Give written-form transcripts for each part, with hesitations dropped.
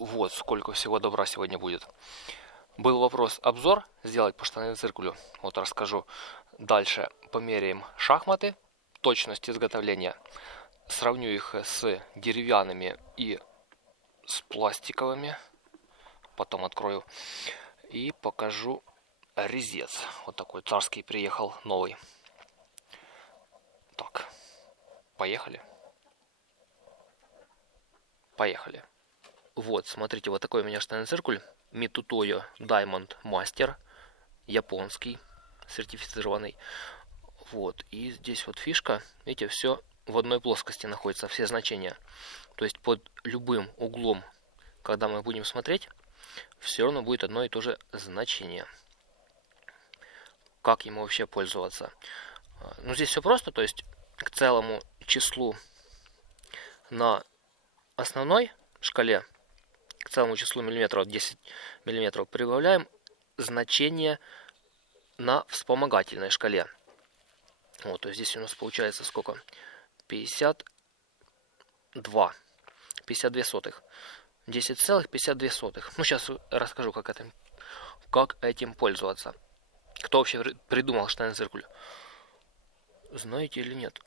Вот сколько всего добра сегодня будет. Был вопрос обзор сделать по штанным циркулю. Вот расскажу. Дальше померяем шахматы, точность изготовления. Сравню их с деревянными и с пластиковыми. Потом открою и покажу резец. Вот такой царский приехал, новый. Так, поехали. Поехали. Вот, смотрите, вот такой у меня штанный циркуль. Mitutoyo Diamond Master. Японский, сертифицированный. Вот, и здесь вот фишка. Видите, все в одной плоскости находится, все значения. То есть под любым углом, когда мы будем смотреть, все равно будет одно и то же значение. Как ему вообще пользоваться? Ну, здесь все просто, то есть к целому числу на основной шкале, к целому числу миллиметров, 10 миллиметров, прибавляем значение на вспомогательной шкале. Вот, то есть здесь у нас получается сколько? 52 сотых. 10,52. Ну, сейчас расскажу, как этим пользоваться. Кто вообще придумал штанный циркуль? Знаете или нет?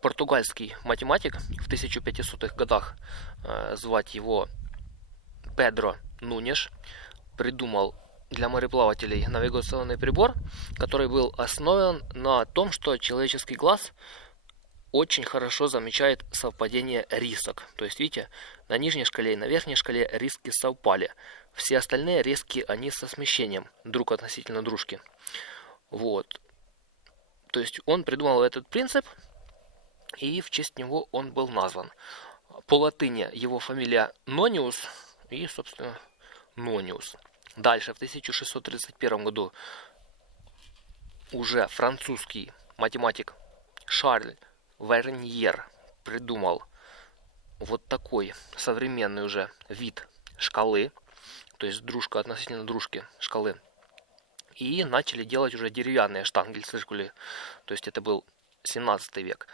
Португальский математик в 1500-х годах, звать его Педро Нунеш, придумал для мореплавателей навигационный прибор, который был основан на том, что человеческий глаз очень хорошо замечает совпадение рисок. То есть, видите, на нижней шкале и на верхней шкале риски совпали. Все остальные риски, они со смещением друг относительно дружки. Вот. То есть, он придумал этот принцип, и в честь него он был назван. По латыни его фамилия Нониус, и, собственно, Нониус. Дальше, в 1631 году, уже французский математик Шарль Верньер придумал вот такой современный уже вид шкалы, то есть дружка относительно дружки шкалы. И начали делать уже деревянные штангель-циркули, то есть это был 17 век.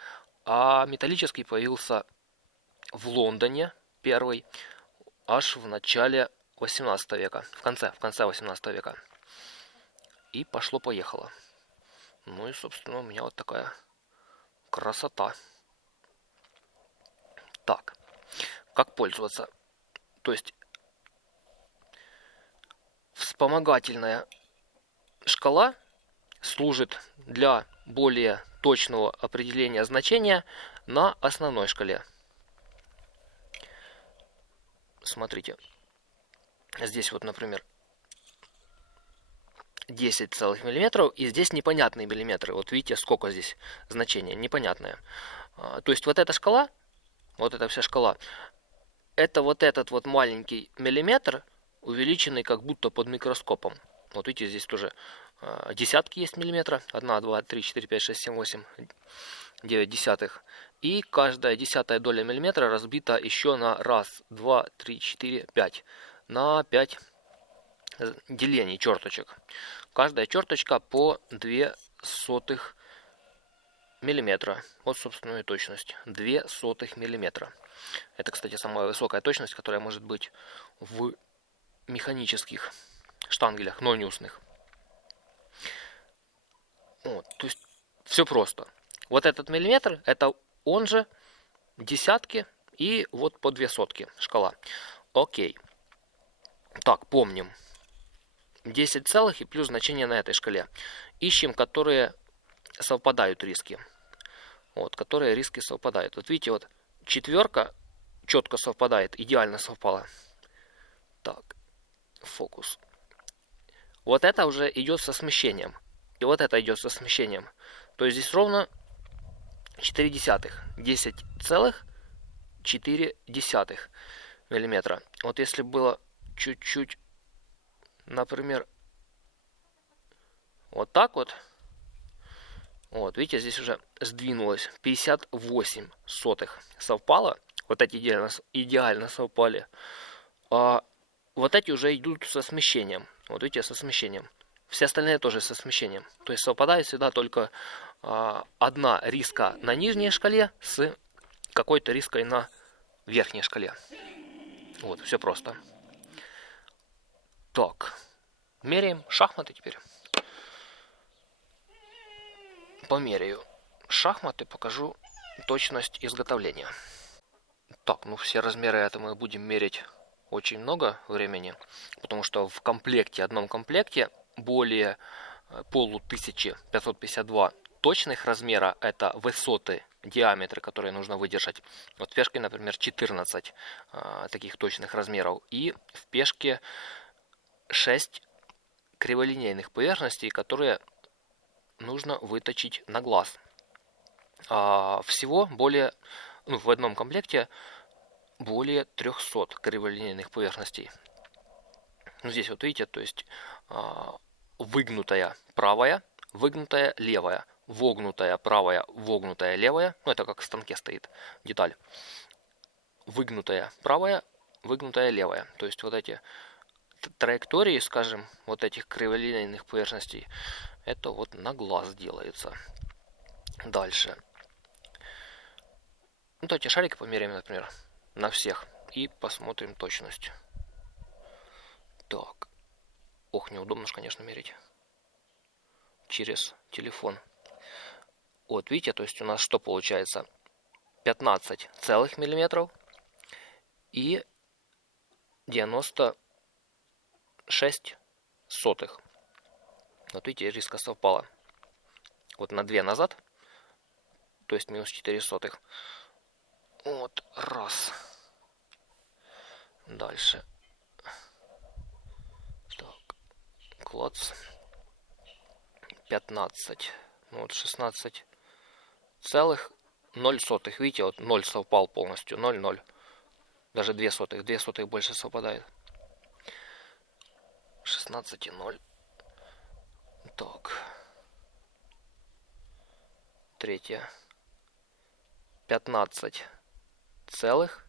А металлический появился в Лондоне первый, аж в начале 18 века, в конце 18 века. И пошло-поехало. Ну и, собственно, у меня вот такая красота. Так, как пользоваться? То есть вспомогательная шкала служит для более точного определения значения на основной шкале. Смотрите, здесь вот, например, 10 целых миллиметров, и здесь непонятные миллиметры. Вот видите, сколько здесь значения, непонятное. То есть вот эта шкала, вот эта вся шкала, это вот этот вот маленький миллиметр, увеличенный как будто под микроскопом. Вот видите, здесь тоже десятки есть миллиметра. 1, 2, 3, 4, 5, 6, 7, 8, 9 десятых. И каждая десятая доля миллиметра разбита еще на 1, 2, 3, 4, 5. На 5 делений, черточек. Каждая черточка по 0,02 миллиметра. Вот, собственно, и точность. 0,02 миллиметра. Это, кстати, самая высокая точность, которая может быть в механических штангелях, нониусных. Вот, то есть все просто. Вот этот миллиметр, это он же десятки и вот по 0,02 шкала. Окей. Так, помним. 10 целых и плюс значение на этой шкале. Ищем, которые совпадают риски. Вот, которые риски совпадают. Вот видите, вот четверка четко совпадает, идеально совпала. Так, фокус. Вот это уже идет со смещением. И вот это идет со смещением. То есть здесь ровно 4 десятых. 10,4 миллиметра. Вот если было чуть-чуть, например, вот так вот. Вот, видите, здесь уже сдвинулось. 58 сотых совпало. Вот эти идеально совпали. А вот эти уже идут со смещением. Вот видите, со смещением. Все остальные тоже со смещением. То есть совпадает всегда только одна риска на нижней шкале с какой-то риской на верхней шкале. Вот, все просто. Так, меряем шахматы теперь. Померяю шахматы, покажу точность изготовления. Так, ну все размеры это мы будем мерить очень много времени, потому что в комплекте, одном комплекте более 1552 точных размера, это высоты, диаметры, которые нужно выдержать. Вот в пешке, например, 14 таких точных размеров, и в пешке 6 криволинейных поверхностей, которые нужно выточить на глаз. Всего более, в одном комплекте более 300 криволинейных поверхностей. Ну, здесь вот видите, то есть выгнутая правая, выгнутая левая, вогнутая правая, вогнутая левая. Ну, это как в станке стоит деталь. Выгнутая правая, выгнутая левая. То есть вот эти траектории, скажем, вот этих криволинейных поверхностей, это вот на глаз делается. Дальше. Ну, давайте шарики померяем, например, на всех. И посмотрим точность. Так. Ох, неудобно, конечно, мерить через телефон. Вот, видите, то есть у нас что получается? 15 целых миллиметров и 96 сотых. Вот видите, резко совпало. Вот на 2 назад, то есть минус 4 сотых. Вот, раз. Дальше. Так, клац. 15. Ну вот 16 целых 0 сотых. Видите, вот 0 совпал полностью. 0, 0. Даже 2 сотых. 2 сотых больше совпадает. 16 и 0. Так. Третья. 15 целых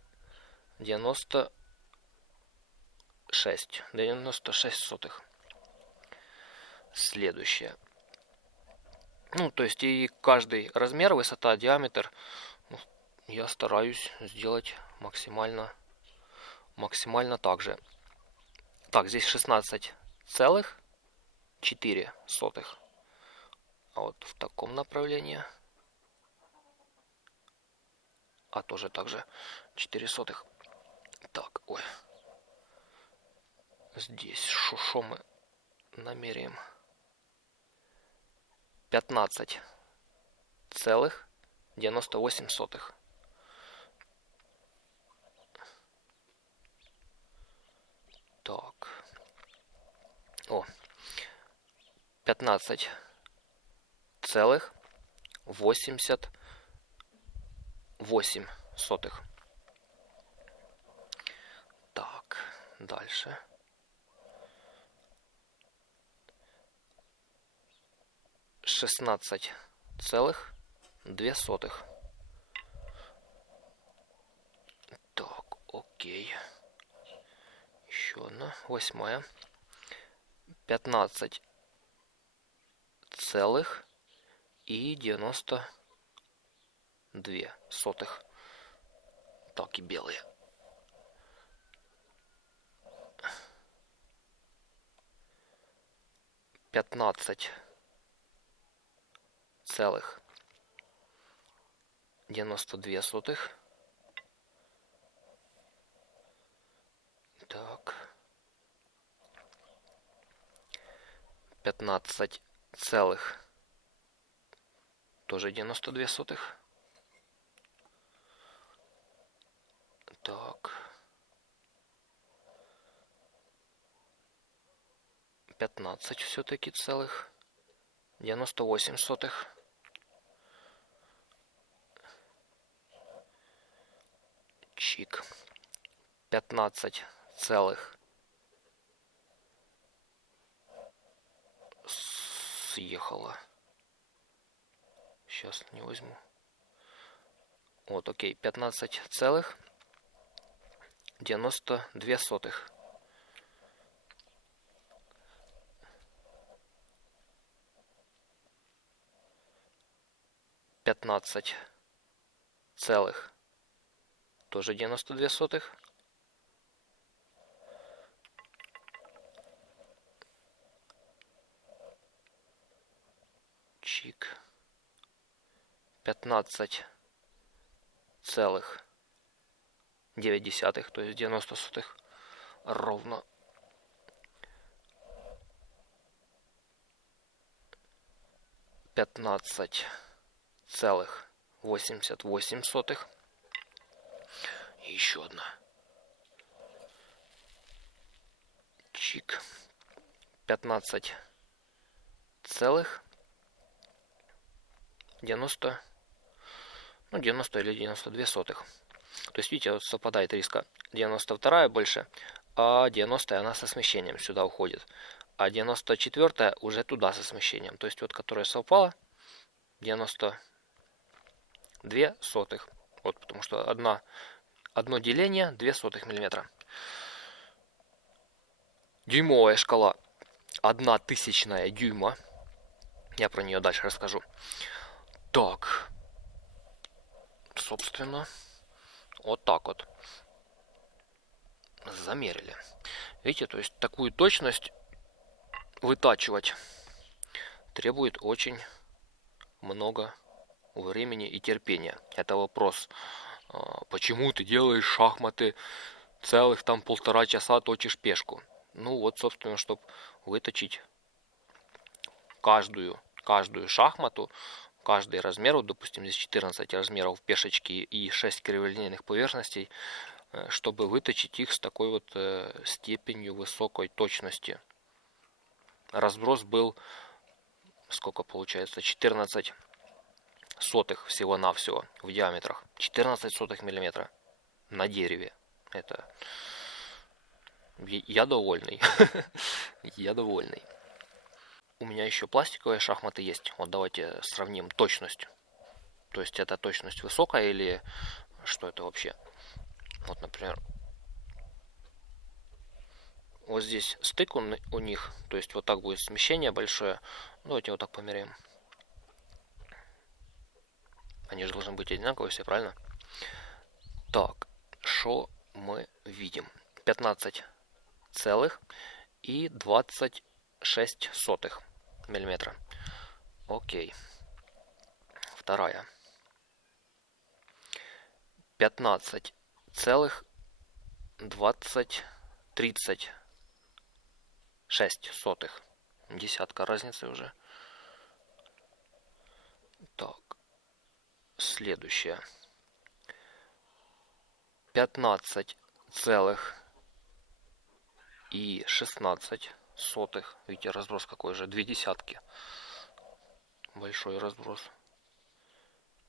96 сотых. Следующее. Ну, то есть и каждый размер, высота, диаметр, я стараюсь сделать максимально так же. Так, здесь 16 целых 4 сотых. А вот в таком направлении. Тоже так же 4 сотых. Так, ой. Здесь шо мы намеряем? 15 целых 98 сотых. Так. 15 целых 88 сотых. Так, дальше. 16 целых 2 сотых. Так, окей. Еще одна, 8. 15 целых и 92 сотых. Так, и белые. 15 целых 92 сотых. Так. 15 целых тоже 92 сотых. Так. 15 все-таки целых 98 сотых. Чик. 15 целых. Съехала. Сейчас не возьму. Вот, окей. 15 целых 92 сотых. Пятнадцать целых тоже 92 сотых. 15,9, то есть 90 сотых ровно. 15,88. И еще одна. Чик. 15,90, ну 90 или 92 сотых. То есть видите, вот совпадает риска. 92 больше, а 90 она со смещением сюда уходит. А 94 уже туда со смещением. То есть вот которая совпала, 92 сотых. Вот потому что одно деление 2 сотых миллиметра. Дюймовая шкала 1/1000 дюйма. Я про нее дальше расскажу. Так. Собственно, вот так вот. Замерили. Видите, то есть такую точность вытачивать требует очень много времени и терпения. Это вопрос, почему ты делаешь шахматы целых там 1,5 часа, точишь пешку. Ну вот, собственно, чтобы выточить каждую шахмату, каждый размер, вот, допустим, здесь 14 размеров пешечки и 6 криволинейных поверхностей, чтобы выточить их с такой вот степенью высокой точности. Разброс был, сколько получается, 14 сотых всего-навсего в диаметрах. 14 сотых миллиметра на дереве. Это... Я довольный. Я довольный. У меня еще пластиковые шахматы есть. Вот давайте сравним точность. То есть это точность высокая или что это вообще? Вот, например, вот здесь стык у них. То есть вот так будет смещение большое. Давайте вот так померяем. Они же должны быть одинаковые все, правильно? Так, что мы видим? 15,26 миллиметра. Окей. Вторая. 15,36. Десятка разницы уже. Так. Следующее. 15,16. Видите, разброс какой же. 2 десятки. Большой разброс.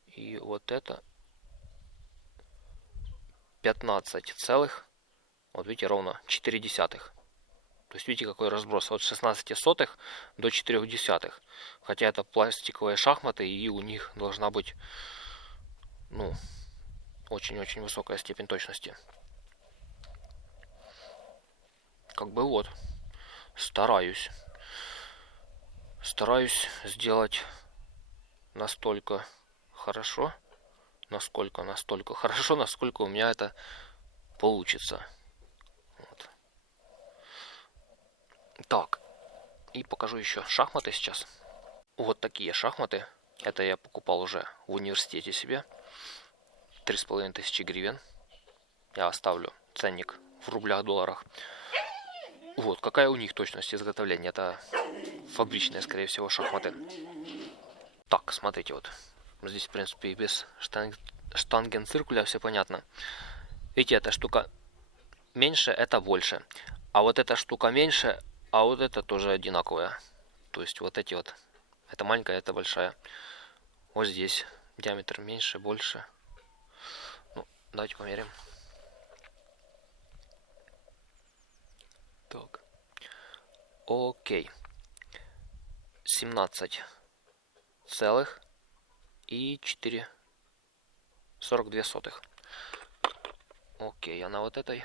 И вот это 15 целых. Вот видите, ровно 4 десятых. То есть видите, какой разброс. От 16 сотых до 4 десятых. Хотя это пластиковые шахматы, и у них должна быть, ну, очень-очень высокая степень точности. Как бы вот. Стараюсь сделать настолько хорошо, насколько у меня это получится. Вот. Так, и покажу еще шахматы сейчас. Вот такие шахматы. Это я покупал уже в университете себе. 3500 гривен. Я оставлю ценник в рублях, долларах. Вот, какая у них точность изготовления. Это фабричные, скорее всего, шахматы. Так, смотрите, вот. Здесь, в принципе, и без штангенциркуля все понятно. Видите, эта штука меньше, это больше. А вот эта штука меньше, а вот это тоже одинаковая. То есть вот эти вот. Это маленькая, это большая. Вот здесь диаметр меньше, больше. Ну, давайте померим. Так. Окей. 17 целых и 42 сотых. Окей, а на вот этой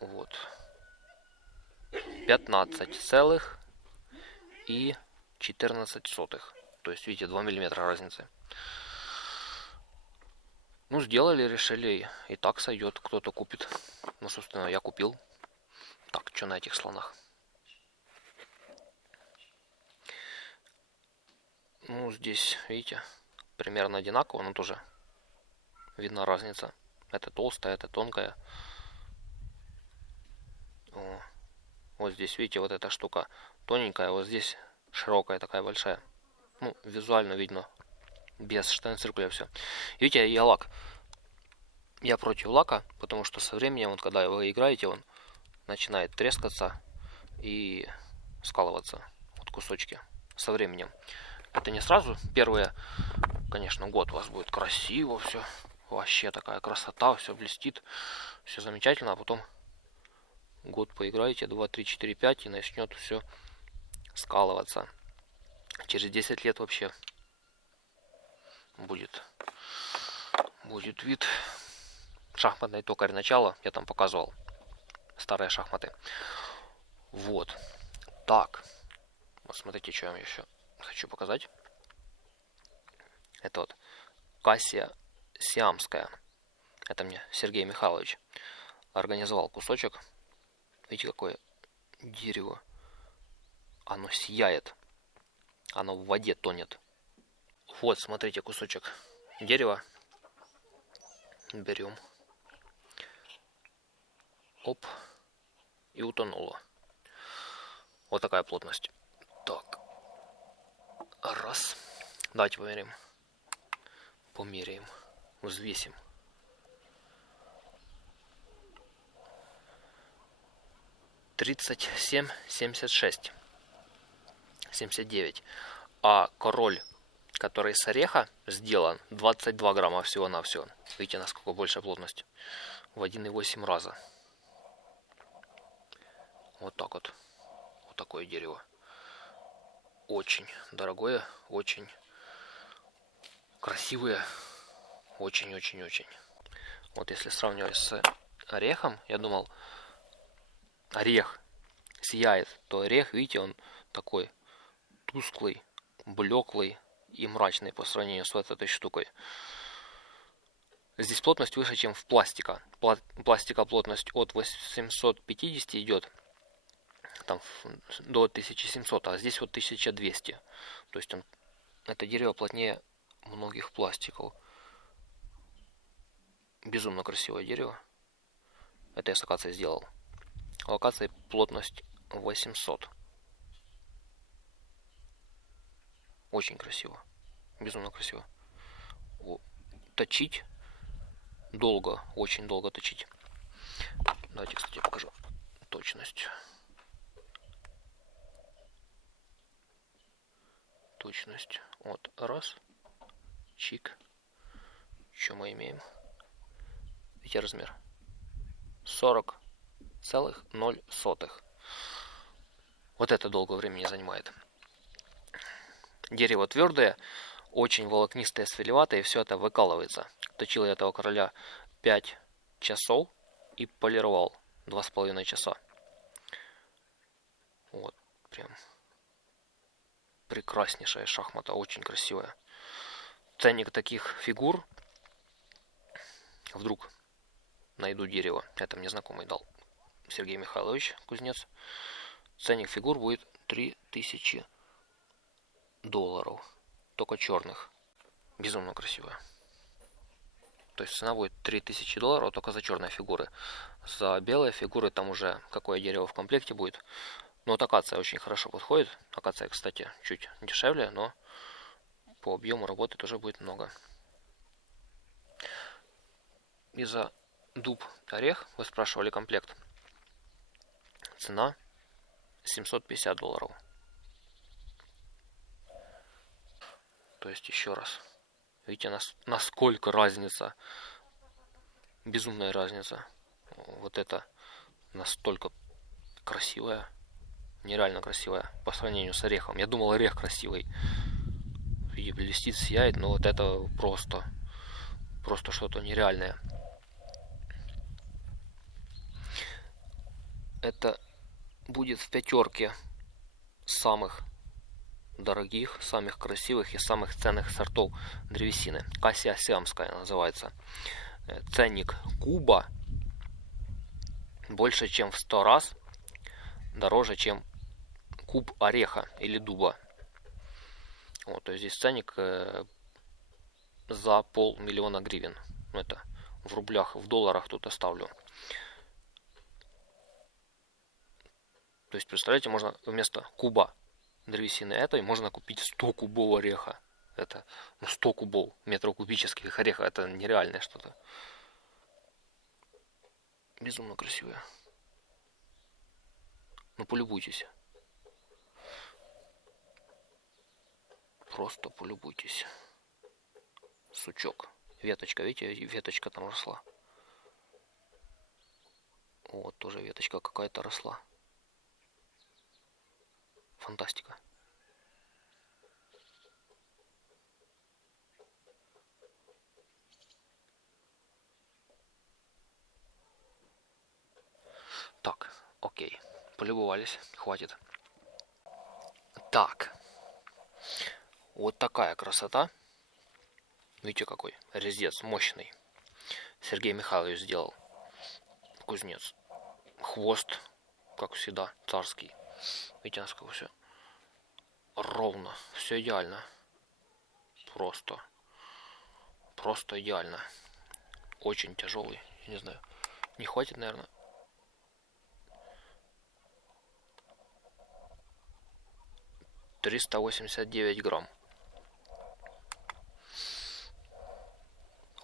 вот 15 целых и 14 сотых. То есть, видите, 2 миллиметра разницы. Ну, сделали, решили, и так сойдет, кто-то купит. Ну, собственно, я купил. Так, что на этих слонах? Ну, здесь, видите, примерно одинаково, но тоже видна разница. Это толстая, это тонкая. О, вот здесь, видите, вот эта штука тоненькая, вот здесь широкая такая большая. Ну, визуально видно. Без штанциркуля все. Видите, я лак. Я против лака, потому что со временем, вот когда вы играете, он начинает трескаться и скалываться. Вот кусочки со временем. Это не сразу. Первые, конечно, год у вас будет красиво все. Вообще такая красота, все блестит. Все замечательно, а потом год поиграете, 2, 3, 4, 5 и начнет все скалываться. Через 10 лет вообще будет вид шахматный токарь начала. Я там показывал старые шахматы. Вот. Так. Вот смотрите, что я вам еще хочу показать. Это вот Кассия Сиамская. Это мне Сергей Михайлович организовал кусочек. Видите, какое дерево. Оно сияет. Оно в воде тонет. Вот, смотрите, кусочек дерева. Берем. Оп. И утонуло. Вот такая плотность. Так. Раз. Давайте померяем. Померяем. Взвесим. 37,76. 79. А король, который с ореха сделан, 22 грамма всего-навсего. Видите, насколько большая плотность. В 1,8 раза. Вот так вот. Вот такое дерево. Очень дорогое, очень красивое. Очень-очень-очень. Вот если сравнивать с орехом, я думал, орех сияет, то орех, видите, он такой тусклый, блеклый и мрачный по сравнению с вот этой штукой. Здесь плотность выше, чем в пластика. Пластика плотность от 850 идет там до 1700, а здесь вот 1200. То есть это дерево плотнее многих пластиков. Безумно красивое дерево. Это я с акацией сделал. У акации плотность 800. Очень красиво. Безумно красиво. Точить долго, очень долго точить. Давайте, кстати, покажу точность. Точность. Вот, раз. Чик. Что мы имеем? Видите размер? 40,0. Вот это долго времени занимает. Дерево твердое, очень волокнистое, свелеватое, и все это выкалывается. Точил я этого короля 5 часов и полировал 2,5 часа. Вот, прям прекраснейшая шахмата, очень красивая. Ценник таких фигур, вдруг найду дерево, это мне знакомый дал Сергей Михайлович, кузнец. Ценник фигур будет $3000. Только черных. Безумно красивая. То есть цена будет $3000 только за черные фигуры. За белые фигуры там уже какое дерево в комплекте будет. Но вот акация очень хорошо подходит. Акация, кстати, чуть дешевле, но по объему работы тоже будет много. И за дуб орех вы спрашивали комплект. Цена $750. То есть еще раз. Видите, насколько разница. Безумная разница. Вот это настолько красивая. Нереально красивая. По сравнению с орехом. Я думал, орех красивый. Видите, блестит, сияет. Но вот это просто что-то нереальное. Это будет в пятерке самых дорогих, самых красивых и самых ценных сортов древесины. Кассия Сиамская называется. Ценник куба больше, чем в 100 раз дороже, чем куб ореха или дуба. Вот, то есть здесь ценник за 500 000 гривен. Ну, это в рублях, в долларах тут оставлю. То есть, представляете, можно вместо куба древесины этой можно купить 100 кубов ореха. Это 100 кубов метров кубических ореха. Это нереальное что-то. Безумно красивое. Ну, полюбуйтесь. Просто полюбуйтесь. Сучок. Веточка, видите, веточка там росла. Вот, тоже веточка какая-то росла. Фантастика. Так, окей. Полюбовались. Хватит. Так. Вот такая красота. Видите, какой резец мощный. Сергей Михайлович сделал. Кузнец. Хвост, как всегда, царский. Видите, насколько все ровно. Все идеально. Просто идеально. Очень тяжелый. Я не знаю. Не хватит, наверное. $389 грамм.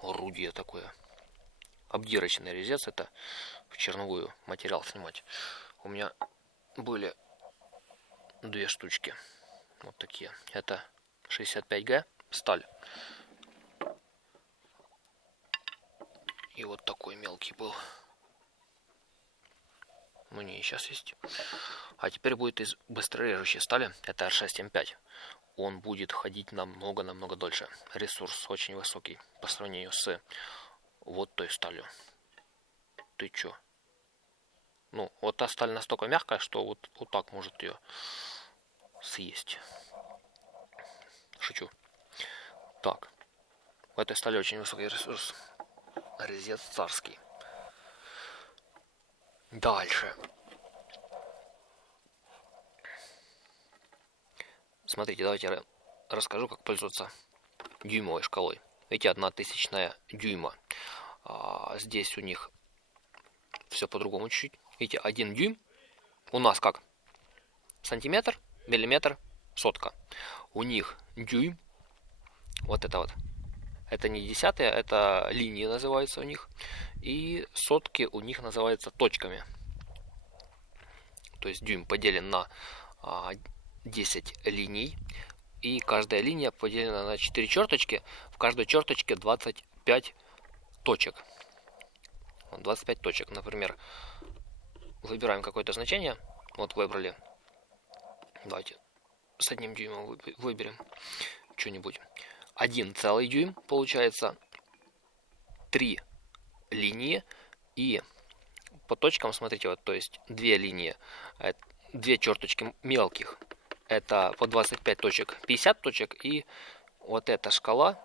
Орудие такое. Обдирочный резец. Это в черновую материал снимать. У меня были 2 штучки. Вот такие. Это 65Г сталь. И вот такой мелкий был. Ну не, сейчас есть. А теперь будет из быстрорежущей стали. Это R6M5. Он будет ходить намного дольше. Ресурс очень высокий по сравнению с вот той сталью. Ты чё? Ну, вот та сталь настолько мягкая, что вот так может ее съесть. Шучу. Так. В этой стали очень высокий ресурс. Резец царский. Дальше. Смотрите, давайте я расскажу, как пользоваться дюймовой шкалой. Видите, 1/1000 дюйма. Здесь у них все по-другому чуть-чуть. Видите, 1 дюйм у нас как? Сантиметр, миллиметр, сотка. У них дюйм, вот это вот. Это не десятые, это линии называются у них. И сотки у них называются точками. То есть дюйм поделен на 10 линий. И каждая линия поделена на 4 черточки. В каждой черточке 25 точек. 25 точек. Например, выбираем какое-то значение. Вот выбрали. Давайте с 1 дюймом выберем что-нибудь. 1 целый дюйм получается 3 линии. И по точкам, смотрите, вот, то есть 2 линии, 2 черточки мелких. Это по 25 точек, 50 точек. И вот эта шкала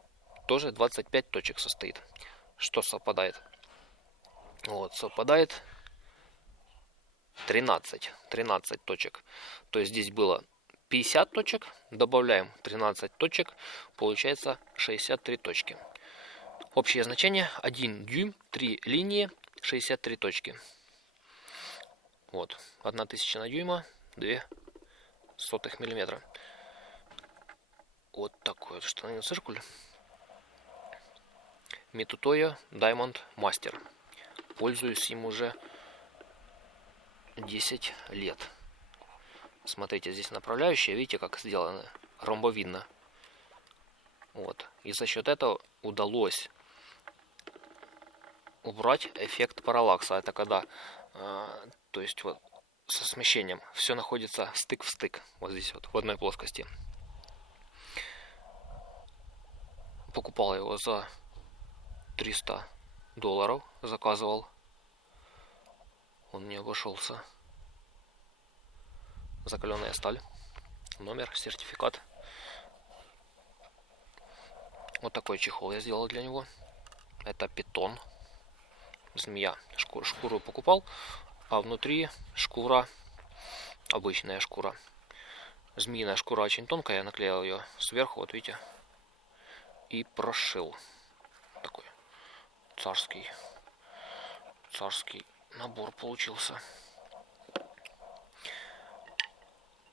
тоже 25 точек состоит. Что совпадает? Вот, совпадает 13 точек. То есть здесь было 50 точек, добавляем 13 точек, получается 63 точки. Общее значение 1 дюйм, 3 линии, 63 точки. Вот, 1/1000 дюйма, 0,02 миллиметра. Вот такой вот штанин циркуль. Mitutoyo Diamond Master. Пользуюсь им уже 10 лет. Смотрите, здесь направляющие, видите, как сделано, ромбовидно. Вот. И за счет этого удалось убрать эффект параллакса. Это когда, то есть вот со смещением все находится стык в стык. Вот здесь вот, в одной плоскости. Покупал его за $300. Заказывал. Он мне обошелся. Закаленная сталь. Номер, сертификат. Вот такой чехол я сделал для него. Это питон. Змея. Шкуру покупал, а внутри шкура, обычная шкура. Змеиная шкура очень тонкая, я наклеил ее сверху, вот видите, и прошил. Такой царский набор получился.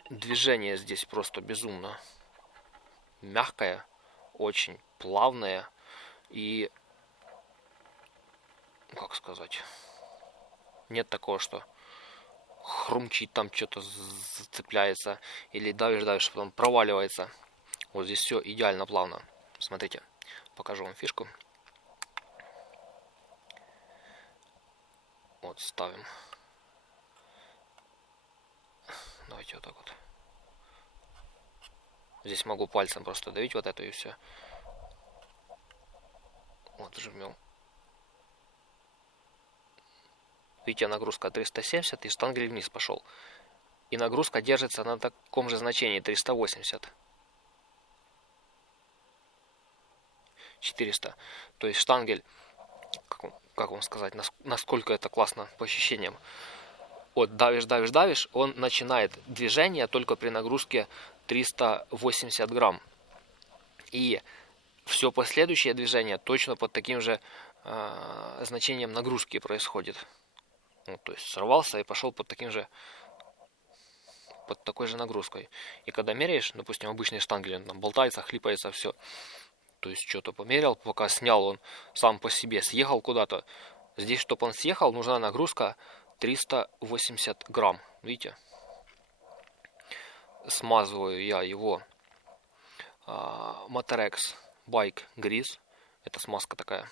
Движение здесь просто безумно мягкое, очень плавное и, как сказать, нет такого, что хрумчит, там что-то зацепляется или давишь, потом проваливается. Вот здесь все идеально плавно. Смотрите, покажу вам фишку. Вот ставим. Давайте вот так вот. Здесь могу пальцем просто давить вот эту и все. Вот жмем. Видите, нагрузка 370 и штангель вниз пошел. И нагрузка держится на таком же значении 380. 400. То есть штангель, как вам сказать, насколько это классно по ощущениям. Вот давишь, он начинает движение только при нагрузке 380 грамм. И все последующее движение точно под таким же значением нагрузки происходит. Вот, то есть сорвался и пошел под такой же нагрузкой. И когда меряешь, допустим, обычный штангель, он там болтается, хлипается, все. То есть что-то померил, пока снял, он сам по себе съехал куда-то. Здесь, чтобы он съехал, нужна нагрузка 380 грамм. Видите? Смазываю я его Motorex Bike Grease. Это смазка такая.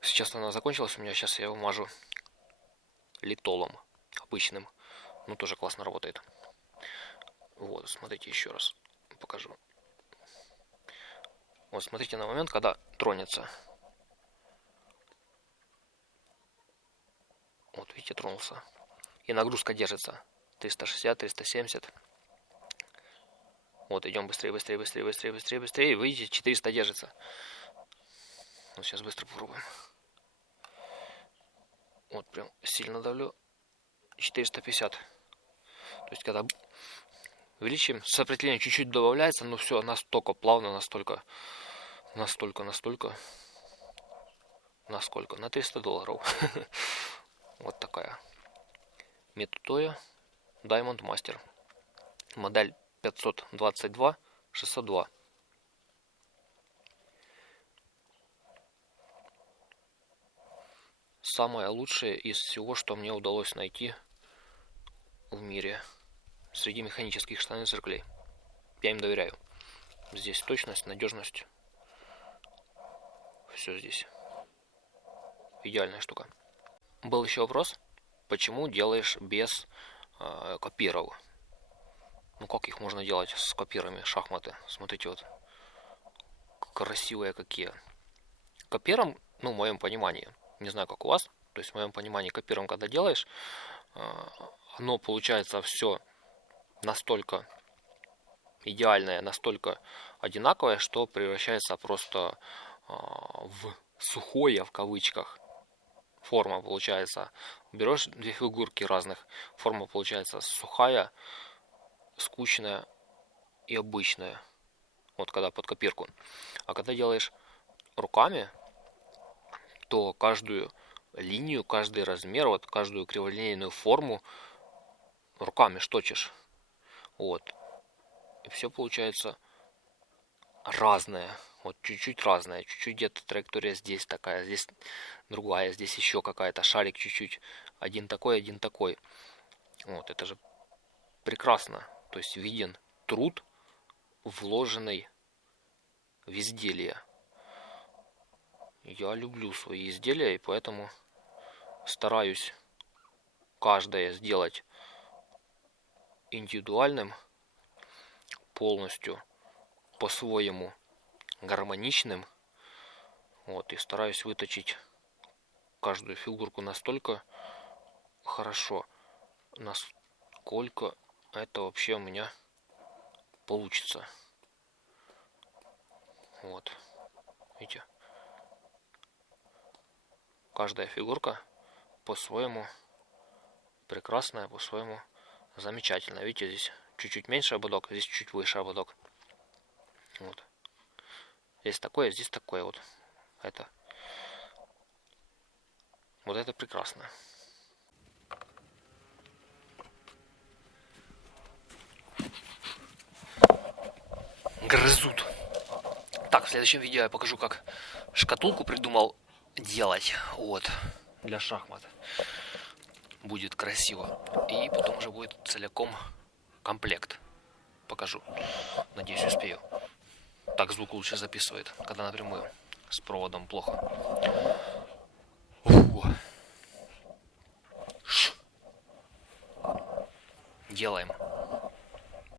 Сейчас она закончилась у меня, сейчас я его мажу литолом обычным. Ну, тоже классно работает. Вот, смотрите еще раз. Покажу. Вот, смотрите на момент, когда тронется. Вот, видите, тронулся. И нагрузка держится. 360, 370. Вот, идем быстрее. И видите, 400 держится. Вот, сейчас быстро попробуем. Вот, прям сильно давлю. 450. То есть, когда увеличим, сопротивление чуть-чуть добавляется, но все настолько плавно, настолько. На сколько? На $300. Вот такая. Mitutoyo Diamond Master. Модель 522-602. Самое лучшее из всего, что мне удалось найти в мире среди механических штанных зеркалей. Я им доверяю. Здесь точность, надежность. Все здесь. Идеальная штука. Был еще вопрос, почему делаешь без копиров? Ну как их можно делать с копирами шахматы? Смотрите, вот красивые какие. Копиром, ну в моем понимании, не знаю как у вас, то есть в моем понимании копиром когда делаешь, оно получается все настолько идеальное, настолько одинаковое, что превращается просто в сухое в кавычках. Форма получается, берешь две фигурки разных, форма получается сухая, скучная и обычная. Вот когда под копирку. А когда делаешь руками, то каждую линию, каждый размер, вот каждую криволинейную форму руками шточишь. Вот. И все получается разное. Вот чуть-чуть разное. Чуть-чуть где-то траектория здесь такая, здесь другая, здесь еще какая-то. Шарик чуть-чуть. Один такой, один такой. Вот, это же прекрасно. То есть виден труд, вложенный в изделие. Я люблю свои изделия, и поэтому стараюсь каждое сделать индивидуальным, полностью по-своему гармоничным. Вот, и стараюсь выточить каждую фигурку настолько хорошо, насколько это вообще у меня получится. Вот, видите, каждая фигурка по-своему прекрасная, по-своему замечательная. Видите, здесь чуть-чуть меньше ободок, здесь чуть выше ободок. Вот. Здесь такое вот. Это. Вот это прекрасно. Грызут. Так, в следующем видео я покажу, как шкатулку придумал делать. Вот. Для шахмат. Будет красиво. И потом уже будет целиком комплект. Покажу. Надеюсь, успею. Так звук лучше записывает, когда напрямую. С проводом плохо. Фу. Делаем.